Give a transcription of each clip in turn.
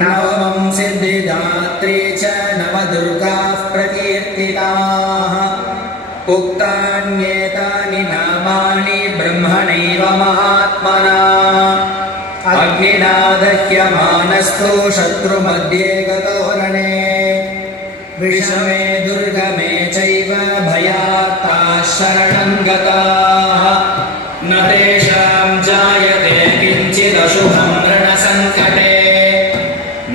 नवमं सिद्धिदात्री च नवदुर्गाः प्रकीर्तिताः उक्तान्येतानि नामानि ब्रह्मणैव महात्मना अग्निना दह्यमानस्तु शत्रुमध्ये गतो रणे विषमे दुर्गमे चैव भयात्ताः शरणं गताः न तेषां जायते किञ्चिदशुभं रणसङ्कटे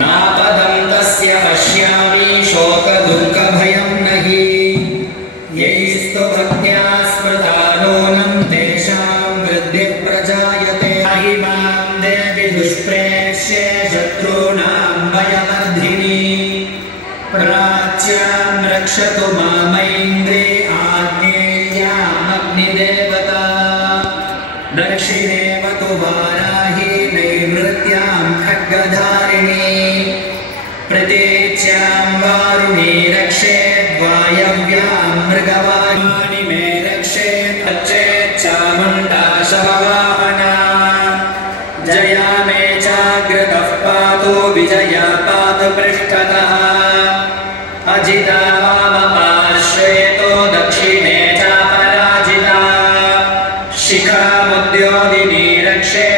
नापदं तस्य पश्यामि शोकदुर्गभयं न हि यैस्तु भक्त्या स्मृता नूनं तेषां वृद्धिः प्रजायते हि मां देवि दुष्प्रेक्ष्ये शत्रूणां भयवर्धिनी प्राच्यां रक्षतु मामैन्द्री आग्नेयामग्निदेवता दक्षिणेव तु वाराही नैऋत्यां खड्गधारिणी प्रतीच्यां वारुणी रक्षेत् वायव्यां मृगवाहिनी मे रक्षेत् अच्छेच्चामुण्डा शववाहना जया मे चाग्रतः पातु विजया पातु पृष्ठतः अजिता वामपार्श्वेतो दक्षिणे चापराजिता शिखामुद्योदिनी रक्षे